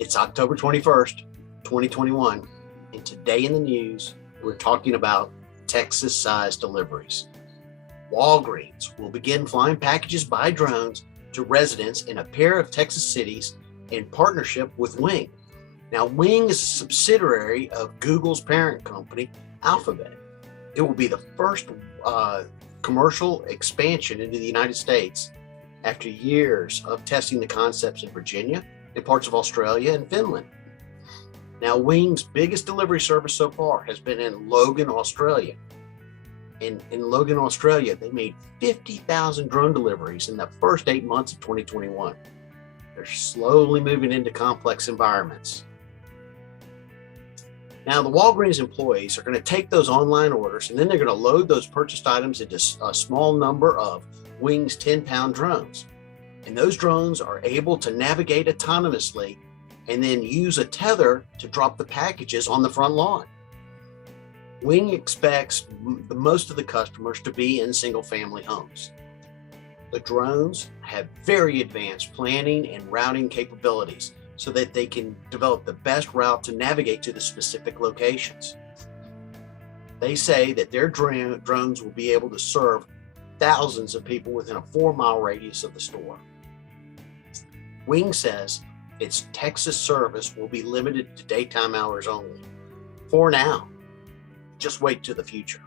It's October 21st, 2021, and today in the news, we're talking about Texas-sized deliveries. Walgreens will begin flying packages by drones to residents in a pair of Texas cities in partnership with Wing. Now, Wing is a subsidiary of Google's parent company, Alphabet. It will be the first commercial expansion into the United States after years of testing the concepts in Virginia, in parts of Australia and Finland. Now, Wing's biggest delivery service so far has been in Logan, Australia. In Logan, Australia, they made 50,000 drone deliveries in the first 8 months of 2021. They're slowly moving into complex environments. Now, the Walgreens employees are going to take those online orders and then they're going to load those purchased items into a small number of Wing's 10-pound drones. And those drones are able to navigate autonomously and then use a tether to drop the packages on the front lawn. Wing expects most of the customers to be in single-family homes. The drones have very advanced planning and routing capabilities so that they can develop the best route to navigate to the specific locations. They say that their drones will be able to serve thousands of people within a 4-mile radius of the store. Wing says its Texas service will be limited to daytime hours only. For now, just wait to the future.